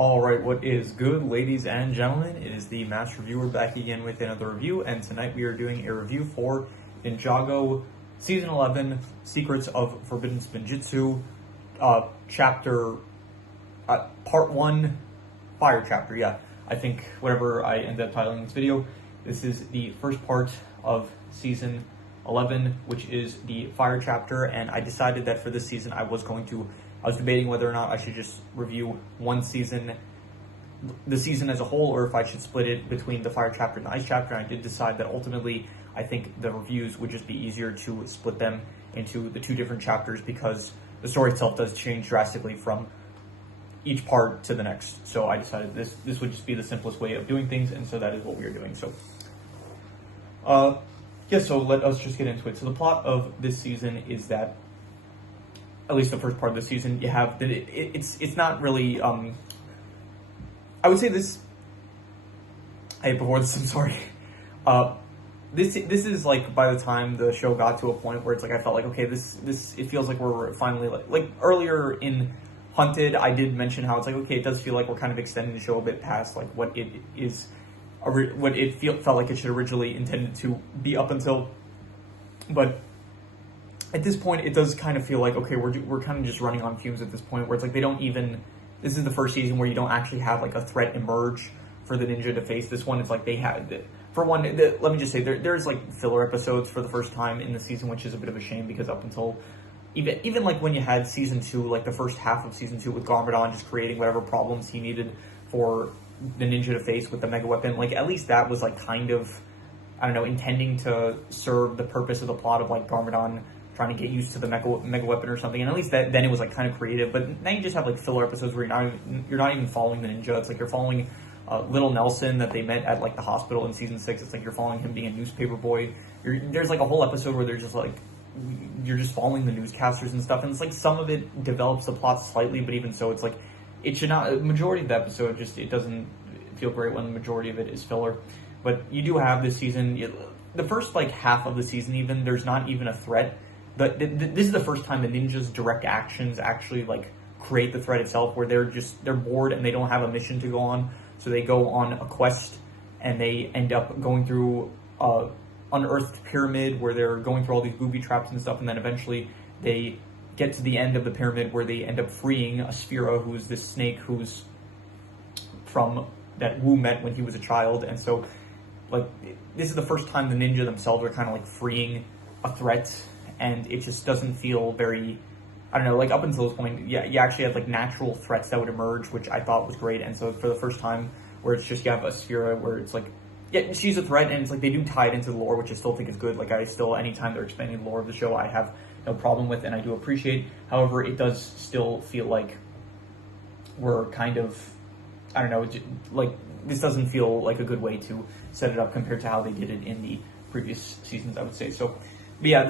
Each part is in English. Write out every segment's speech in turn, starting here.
Alright, what is good, ladies and gentlemen? It is the Master Reviewer back again with another review, and tonight we are doing a review for Ninjago Season 11, Secrets of Forbidden Spinjitzu, Chapter, Part 1, Fire Chapter, yeah. I think whatever I end up titling this video, this is the first part of Season 11, which is the Fire Chapter, and I decided that for this season I was debating whether or not I should just review one season, the season as a whole, or if I should split it between the Fire Chapter and the Ice Chapter. And I did decide that ultimately I think the reviews would just be easier to split them into the two different chapters, because the story itself does change drastically from each part to the next. So I decided this would just be the simplest way of doing things, and so that is what we are doing. So so let us just get into it. So the plot of this season is that, at least the first part of the season, you have that it's not really I would say this. Before this, I'm sorry. This is like, by the time the show got to a point where it's like I felt like, okay, this it feels like we're finally like earlier in Hunted, I did mention how it's like, okay, it does feel like we're kind of extending the show a bit past like what it is, what it felt like it should originally intended to be up until, but at this point, it does kind of feel like, okay, we're kind of just running on fumes at this point, where it's like they don't even, this is the first season where you don't actually have like a threat emerge for the ninja to face. This one, it's like they had, for one, let me just say, there's like filler episodes for the first time in the season, which is a bit of a shame, because up until, even like when you had season 2, like the first half of season 2 with Garmadon just creating whatever problems he needed for the ninja to face with the mega weapon, like at least that was like kind of, I don't know, intending to serve the purpose of the plot of like Garmadon trying to get used to the mega weapon or something, and at least then it was like kind of creative. But now you just have like filler episodes where you're not even following the ninja. It's like you're following Little Nelson that they met at like the hospital in season 6. It's like you're following him being a newspaper boy. There's like a whole episode where there's just like you're just following the newscasters and stuff, and it's like some of it develops the plot slightly, but even so, it's like it should not. Majority of the episode just, it doesn't feel great when the majority of it is filler. But you do have this season, the first like half of the season, even there's not even a threat. But this is the first time the ninja's direct actions actually like create the threat itself, where they're bored and they don't have a mission to go on, so they go on a quest and they end up going through unearthed pyramid where they're going through all these booby traps and stuff, and then eventually they get to the end of the pyramid where they end up freeing Aspira, who's this snake who's from that Wu met when he was a child. And so like this is the first time the ninja themselves are kind of like freeing a threat. And it just doesn't feel very, I don't know, like up until this point, yeah, you actually had like natural threats that would emerge, which I thought was great. And so for the first time, where it's just, you have Aspira, where it's like, yeah, she's a threat, and it's like they do tie it into the lore, which I still think is good. Like anytime they're expanding the lore of the show, I have no problem with, and I do appreciate. However, it does still feel like we're kind of, I don't know, like this doesn't feel like a good way to set it up compared to how they did it in the previous seasons, I would say. So, but yeah,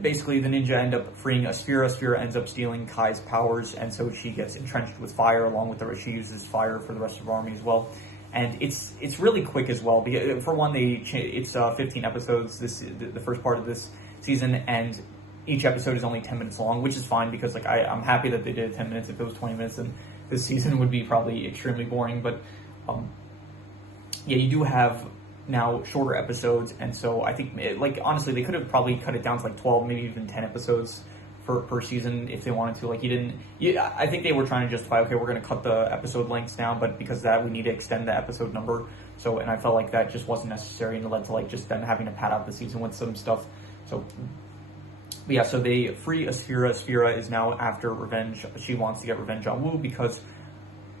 basically the ninja end up freeing Aspira. Aspira ends up stealing Kai's powers, and so she gets entrenched with fire along with her. She uses fire for the rest of her army as well, and it's really quick as well. Because for one, it's 15 episodes. This is the first part of this season, and each episode is only 10 minutes long, which is fine, because like I'm happy that they did 10 minutes. If it was 20 minutes, then this season would be probably extremely boring. But yeah, you do have now shorter episodes, and so I think like honestly they could have probably cut it down to like 12, maybe even 10 episodes per season if they wanted to. Like I think they were trying to justify, okay, we're going to cut the episode lengths down, but because of that we need to extend the episode number. So, and I felt like that just wasn't necessary, and it led to like just them having to pad out the season with some stuff. So but yeah, so they free Aspira. Aspira is now after revenge. She wants to get revenge on Wu, because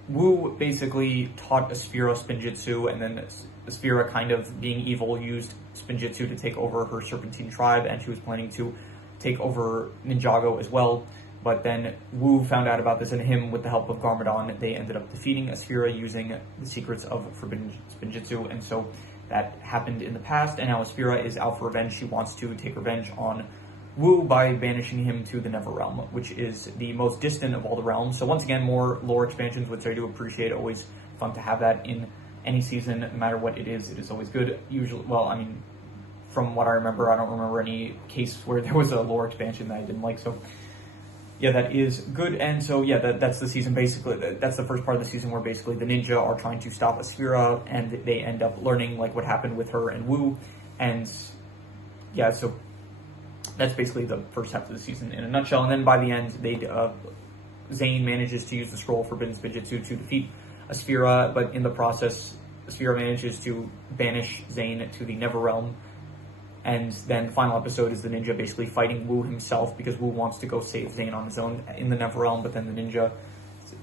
Wu basically taught Aspira Spinjitzu, and then Aspira, kind of being evil, used Spinjitzu to take over her Serpentine tribe, and she was planning to take over Ninjago as well. But then Wu found out about this, and him, with the help of Garmadon, they ended up defeating Aspira using the secrets of Forbidden Spinjitzu. And so that happened in the past, and now Aspira is out for revenge. She wants to take revenge on Wu by banishing him to the Neverrealm, which is the most distant of all the realms. So once again, more lore expansions, which I do appreciate. Always fun to have that in any season, no matter what it is always good. Usually, well, I mean, from what I remember, I don't remember any case where there was a lore expansion that I didn't like. So yeah, that is good. And so, yeah, that's the season. Basically, that's the first part of the season where basically the ninja are trying to stop Asphira, and they end up learning like what happened with her and Wu. And yeah, so that's basically the first half of the season in a nutshell. And then by the end, Zane manages to use the scroll Forbidden Spinjitzu to defeat Asphira, but in the process, Asphira manages to banish Zane to the Never Realm. And then the final episode is the ninja basically fighting Wu himself, because Wu wants to go save Zane on his own in the Never Realm, but then the ninja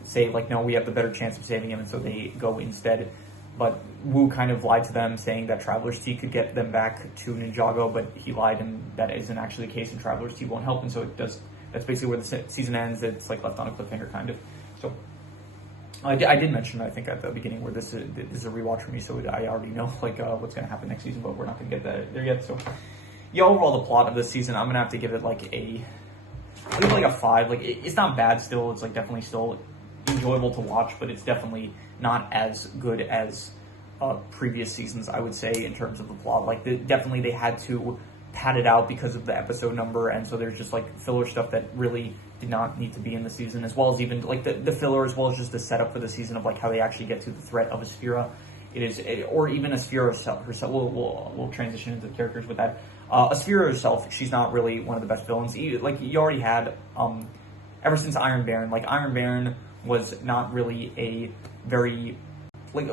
say, like, no, we have the better chance of saving him, and so they go instead. But Wu kind of lied to them, saying that Traveler's Tea could get them back to Ninjago, but he lied, and that isn't actually the case, and Traveler's Tea won't help, and so that's basically where the season ends. It's like left on a cliffhanger, kind of. So I did mention, I think, at the beginning, where this is a rewatch for me, so I already know like what's going to happen next season, but we're not going to get that there yet. So yeah, overall, the plot of this season, I'm going to have to give it like a 5. Like, it's not bad still. It's like definitely still enjoyable to watch, but it's definitely not as good as previous seasons, I would say, in terms of the plot. Like, definitely they had to pad it out because of the episode number, and so there's just like filler stuff that really did not need to be in the season, as well as even like the filler, as well as just the setup for the season of like how they actually get to the threat of Asphira. Or even Asphira herself. We'll transition into the characters with that. Asphira herself, she's not really one of the best villains. Like, you already had ever since Iron Baron. Like, Iron Baron was not really a very like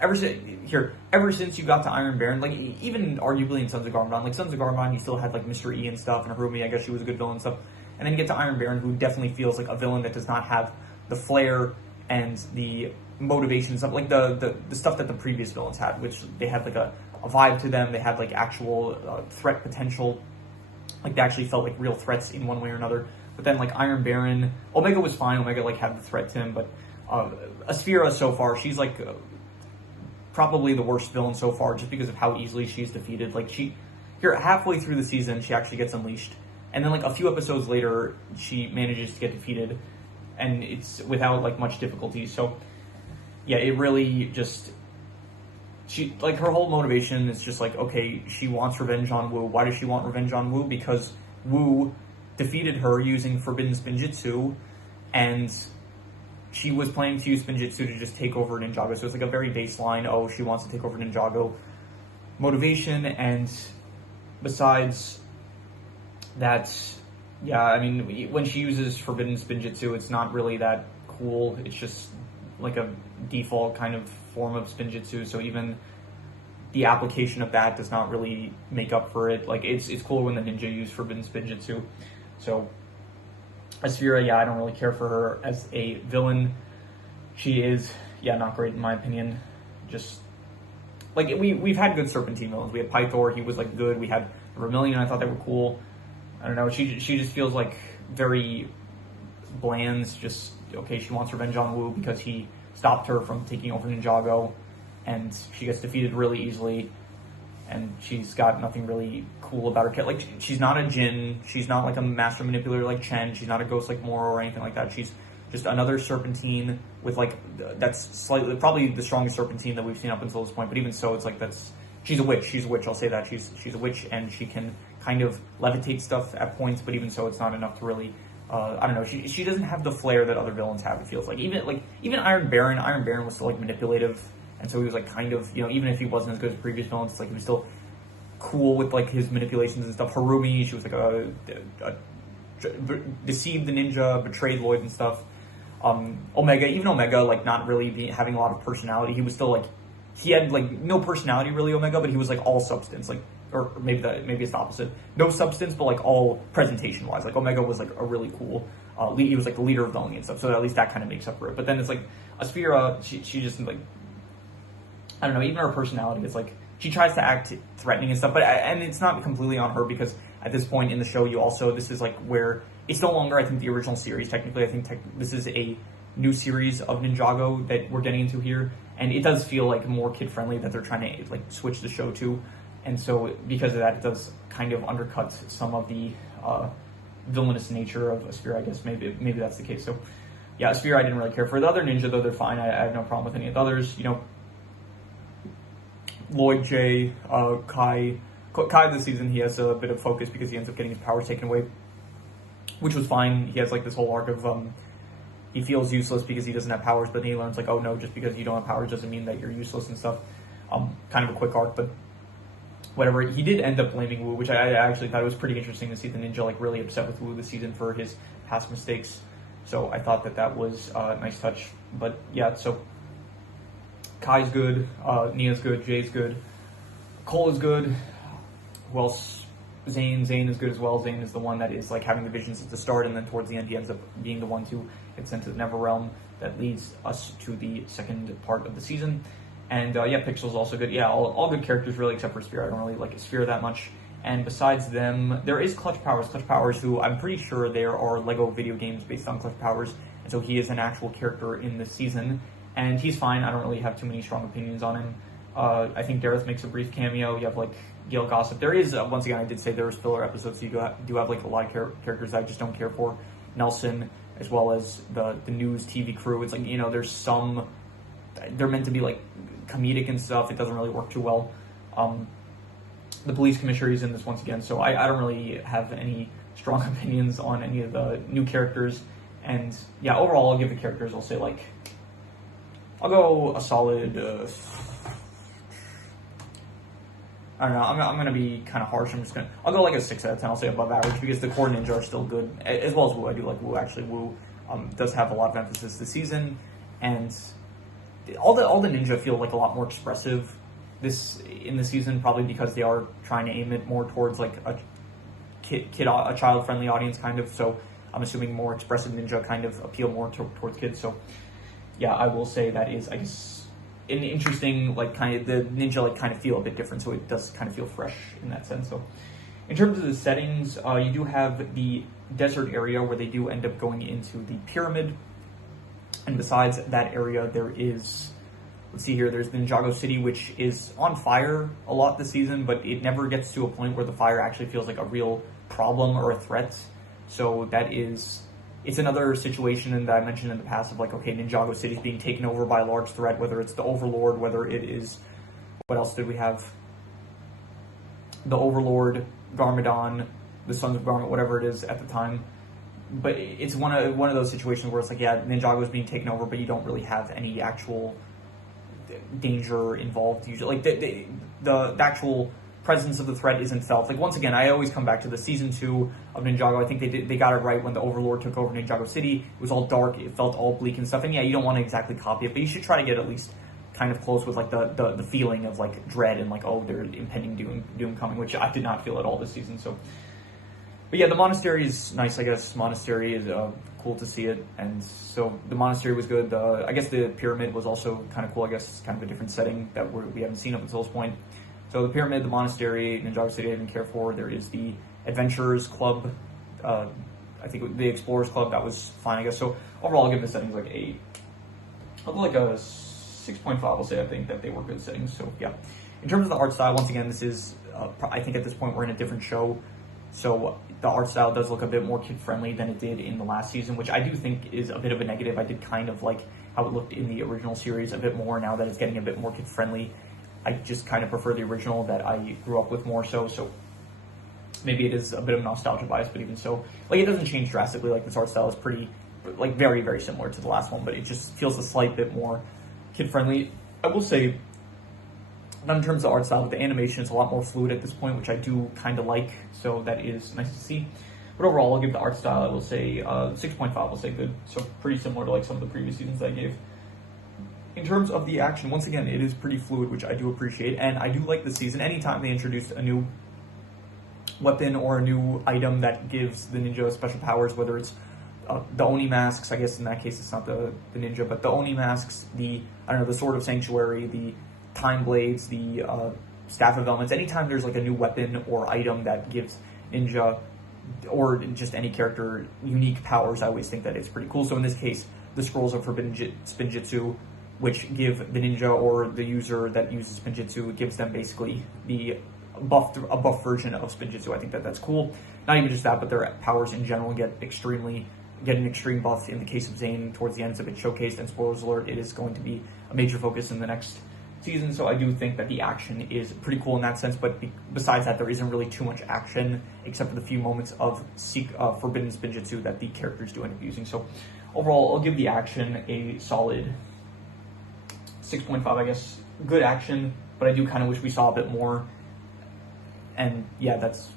ever since you got to Iron Baron, like even arguably in Sons of Garmadon, like Sons of Garmadon, you still had like Mr. E and stuff, and Harumi, I guess she was a good villain and stuff. And then you get to Iron Baron, who definitely feels like a villain that does not have the flair and the motivation, stuff like the stuff that the previous villains had, which they had like a vibe to them. They had like actual threat potential. Like, they actually felt like real threats in one way or another. But then like Iron Baron, Omega was fine. Omega like had the threat to him, but Asphira so far, she's like probably the worst villain so far, just because of how easily she's defeated. Like, here halfway through the season, she actually gets unleashed, and then like a few episodes later, she manages to get defeated, and it's without like much difficulty. So yeah, it really just, she, like, her whole motivation is just like, okay, she wants revenge on Wu. Why does she want revenge on Wu? Because Wu defeated her using Forbidden Spinjitzu, and she was planning to use Spinjitzu to just take over Ninjago. So it's like a very baseline, oh, she wants to take over Ninjago motivation. And besides that, yeah, I mean, when she uses Forbidden Spinjitzu, it's not really that cool. It's just like a default kind of form of Spinjitzu. So even the application of that does not really make up for it. Like, it's cooler when the ninja use Forbidden Spinjitzu. So Asphira, yeah, I don't really care for her as a villain. She is, yeah, not great in my opinion. Just, like, we've had good Serpentine villains. We had Pythor, he was, like, good. We had Vermilion, I thought they were cool. I don't know, she just feels, like, very bland. Just, okay, she wants revenge on Wu because he stopped her from taking over Ninjago, and she gets defeated really easily, and she's got nothing really cool about her. Like, she's not a Jin, she's not like a master manipulator like Chen, she's not a ghost like Moro or anything like that. She's just another Serpentine with, like, that's slightly, probably the strongest Serpentine that we've seen up until this point, but even so, it's like, she's a witch, I'll say that, she's a witch, and she can kind of levitate stuff at points, but even so, it's not enough to really, I don't know, she doesn't have the flair that other villains have, it feels like. Even Iron Baron was still, like, manipulative, and so he was, like, kind of, you know, even if he wasn't as good as previous villains, it's like he was still cool with, like, his manipulations and stuff. Harumi, she was, like, deceived the ninja, betrayed Lloyd and stuff. Omega, like, not really having a lot of personality, he was still, like, he had, like, no personality really, Omega, but he was, like, all substance, like, or maybe it's the opposite. No substance, but, like, all presentation-wise. Like, Omega was, like, a really cool, he was, like, the leader of the Only and stuff, so at least that kind of makes up for it. But then it's, like, Asphira, she just, like, I don't know, even her personality is, like, she tries to act threatening and stuff, and it's not completely on her, because at this point in the show, this is, like, where, it's no longer, I think, the original series, technically. I think this is a new series of Ninjago that we're getting into here, and it does feel, like, more kid-friendly that they're trying to, like, switch the show to, and so, because of that, it does kind of undercut some of the villainous nature of Asphira, I guess. Maybe that's the case. So, yeah, Asphira I didn't really care for. The other ninja, though, they're fine. I have no problem with any of the others, you know. Lloyd J, Kai this season, he has a bit of focus because he ends up getting his powers taken away. which was fine. He has like this whole arc of he feels useless because he doesn't have powers, but then he learns like, oh no, just because you don't have powers doesn't mean that you're useless and stuff. Kind of a quick arc, but whatever. He did end up blaming Wu, which I actually thought it was pretty interesting to see the ninja like really upset with Wu this season for his past mistakes. So I thought that was a nice touch. But yeah, so Kai's good, Nia's good, Jay's good, Cole is good. Who else? Zane is good as well. Zane is the one that is like having the visions at the start, and then towards the end he ends up being the one to get sent to the Never Realm. That leads us to the second part of the season. And yeah, Pixel's also good. Yeah, all good characters really, except for Spear. I don't really like Spear that much. And besides them, there is Clutch Powers, who I'm pretty sure there are Lego video games based on Clutch Powers, and so he is an actual character in this season, and he's fine. I don't really have too many strong opinions on him. I think Dareth makes a brief cameo. You have like Gale Gossip. There is, once again, I did say there was filler episodes, so you do have like a lot of characters I just don't care for. Nelson, as well as the news TV crew. It's like, you know, there's some, they're meant to be like comedic and stuff. It doesn't really work too well. The police commissioner is in this once again, so I don't really have any strong opinions on any of the new characters. And yeah, overall, I'll give the characters, I'll say like, I'll go a solid, I don't know, I'm going to be kind of harsh. I'll go like a 6 out of 10. I'll say above average because the core ninja are still good, as well as Wu. I do like Wu, actually. Wu does have a lot of emphasis this season, and all the ninja feel like a lot more expressive in the season, probably because they are trying to aim it more towards like a child-friendly audience, kind of. So I'm assuming more expressive ninja kind of appeal more towards kids. So yeah, I will say that is, I guess, an interesting, like, kind of, the ninja like kind of feel a bit different, so it does kind of feel fresh in that sense. So in terms of the settings, you do have the desert area where they do end up going into the pyramid, and besides that area there is, let's see here, there's Ninjago City, which is on fire a lot this season, but it never gets to a point where the fire actually feels like a real problem or a threat. So that is, it's another situation that I mentioned in the past of like, okay, Ninjago City is being taken over by a large threat, whether it's the Overlord, whether it is, what else did we have? The Overlord, Garmadon, the Sons of Garmat, whatever it is at the time. But it's one of those situations where it's like, yeah, Ninjago is being taken over, but you don't really have any actual danger involved usually. Like the actual presence of the threat isn't felt. Like, once again, I always come back to the season 2 of Ninjago. I think they got it right when the Overlord took over Ninjago City. It was all dark, it felt all bleak and stuff. And yeah, you don't want to exactly copy it, but you should try to get at least kind of close with like the feeling of like dread and like, oh, there's impending doom coming, which I did not feel at all this season. So, but yeah, the monastery is nice, I guess. Monastery is cool to see it, and so the monastery was good. I guess the pyramid was also kind of cool. I guess it's kind of a different setting that we haven't seen up until this point. So the pyramid, the monastery, Ninjago City I didn't care for. There is the Adventurers Club, I think the Explorers Club, that was fine, I guess. So overall, I'll give the settings like I'll go like a 6.5, I'll say. I think that they were good settings, so yeah. In terms of the art style, once again, this is, I think at this point we're in a different show, so the art style does look a bit more kid-friendly than it did in the last season, which I do think is a bit of a negative. I did kind of like how it looked in the original series a bit more. Now that it's getting a bit more kid-friendly, I just kind of prefer the original that I grew up with more so maybe it is a bit of nostalgia bias, but even so, like, it doesn't change drastically. Like, this art style is pretty, like, very, very similar to the last one, but it just feels a slight bit more kid-friendly. I will say, not in terms of art style, but the animation is a lot more fluid at this point, which I do kind of like, so that is nice to see. But overall, I'll give the art style, I will say, 6.5, I'll say good. So pretty similar to, like, some of the previous seasons I gave. In terms of the action, once again, it is pretty fluid, which I do appreciate, and I do like the season. Anytime they introduce a new weapon or a new item that gives the ninja special powers, whether it's the Oni masks, I guess in that case it's not the ninja, but the Oni masks, the Sword of Sanctuary, the Time Blades, the Staff of Elements, anytime there's like a new weapon or item that gives ninja or just any character unique powers, I always think that it's pretty cool. So in this case, the Scrolls of Forbidden Spinjitzu, which give the ninja or the user that uses Spinjitzu, it gives them basically a buff version of Spinjitzu. I think that's cool. Not even just that, but their powers in general get an extreme buff. In the case of Zane, towards the end, it's a bit showcased, and spoilers alert, it is going to be a major focus in the next season, so I do think that the action is pretty cool in that sense, but besides that, there isn't really too much action, except for the few moments of forbidden Spinjitzu that the characters do end up using. So overall, I'll give the action a solid 6.5, I guess. Good action, but I do kind of wish we saw a bit more, and yeah, that's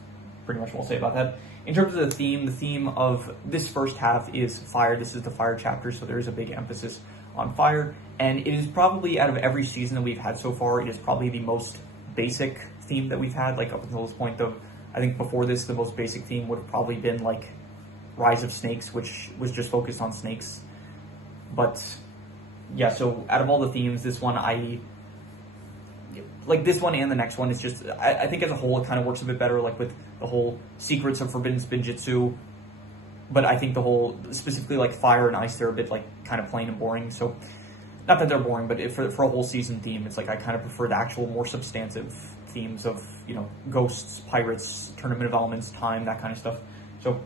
pretty much what I'll say about that. In terms of the theme of this first half is fire. This is the fire chapter, so there is a big emphasis on fire, and it is probably, out of every season that we've had so far, it is probably the most basic theme that we've had, like up until this point. I think before this, the most basic theme would have probably been like Rise of Snakes, which was just focused on snakes. But yeah, so out of all the themes, this one this one and the next one is just, I think as a whole it kind of works a bit better, like with the whole secrets of forbidden Spinjitzu. But I think the whole, specifically like fire and ice, they're a bit like kind of plain and boring. So not that they're boring, but for a whole season theme, it's like I kind of prefer the actual more substantive themes of, you know, ghosts, pirates, tournament of elements, time, that kind of stuff. So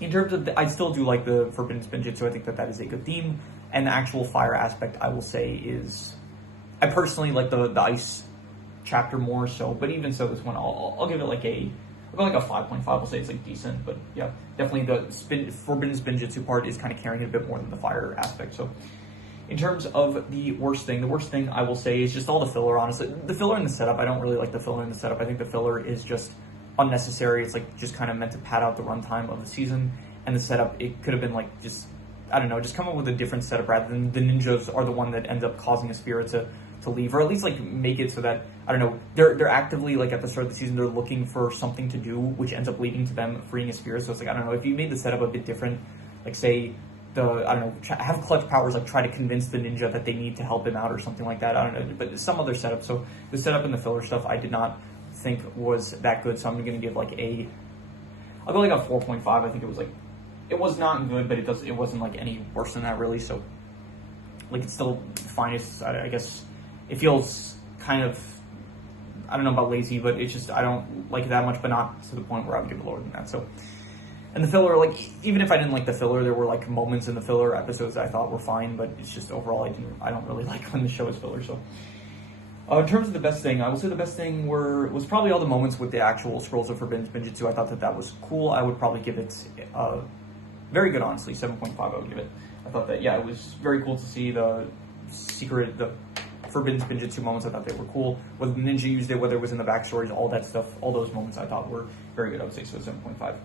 in terms of I still do like the forbidden Spinjitzu. I think that is a good theme, and the actual fire aspect, I will say, is, I personally like the ice chapter more so. But even so, this one I'll give it like a 5.5. I'll say it's like decent, but yeah, definitely the forbidden Spinjitzu part is kind of carrying it a bit more than the fire aspect. So in terms of the worst thing I will say is just all the filler, honestly. The filler and the setup, I don't really like the filler and the setup. I think the filler is just unnecessary. It's like just kind of meant to pad out the runtime of the season, and the setup, it could have been like just, I don't know, just come up with a different setup rather than the ninjas are the one that ends up causing a spirit to leave, or at least like make it so that, I don't know, they're actively, like at the start of the season, they're looking for something to do, which ends up leading to them freeing a spirit. So it's like, I don't know, if you made the setup a bit different, like say have clutch powers, like try to convince the ninja that they need to help him out or something like that. I don't know, but some other setup. So the setup and the filler stuff I did not think was that good, so I'm gonna give like I'll go like a 4.5. I think it was not good, but it wasn't like any worse than that really. So like it's still fine. I guess it feels kind of, I don't know about lazy, but it's just, I don't like it that much, but not to the point where I would give it lower than that. So, and the filler, like, even if I didn't like the filler, there were like moments in the filler episodes that I thought were fine, but it's just overall, I don't really like when the show is filler. So in terms of the best thing, I will say the best thing was probably all the moments with the actual Scrolls of Forbidden Spinjitzu. I thought that was cool. I would probably give it very good, honestly. 7.5 I would give it. I thought that, yeah, it was very cool to see the Forbidden Spinjitzu moments. I thought they were cool. Whether the ninja used it, whether it was in the backstories, all that stuff, all those moments I thought were very good. I would say so, 7.5.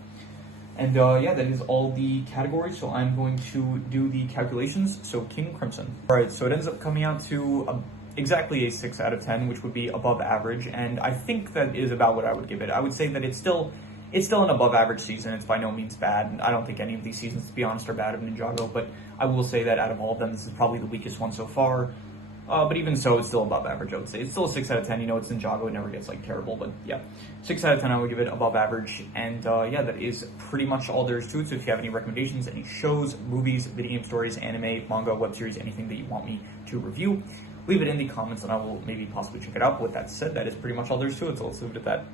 And yeah, that is all the categories. So I'm going to do the calculations. So King Crimson. All right, so it ends up coming out to exactly a 6 out of 10, which would be above average. And I think that is about what I would give it. I would say that it's still an above average season. It's by no means bad. And I don't think any of these seasons, to be honest, are bad of Ninjago. But I will say that out of all of them, this is probably the weakest one so far. But even so, it's still above average, I would say. It's still a 6 out of 10. You know, it's Ninjago. It never gets, like, terrible. But, yeah, 6 out of 10, I would give it above average. And, yeah, that is pretty much all there is to it. So if you have any recommendations, any shows, movies, video game stories, anime, manga, web series, anything that you want me to review, leave it in the comments, and I will maybe possibly check it out. But with that said, that is pretty much all there is to it. So let's leave it at that.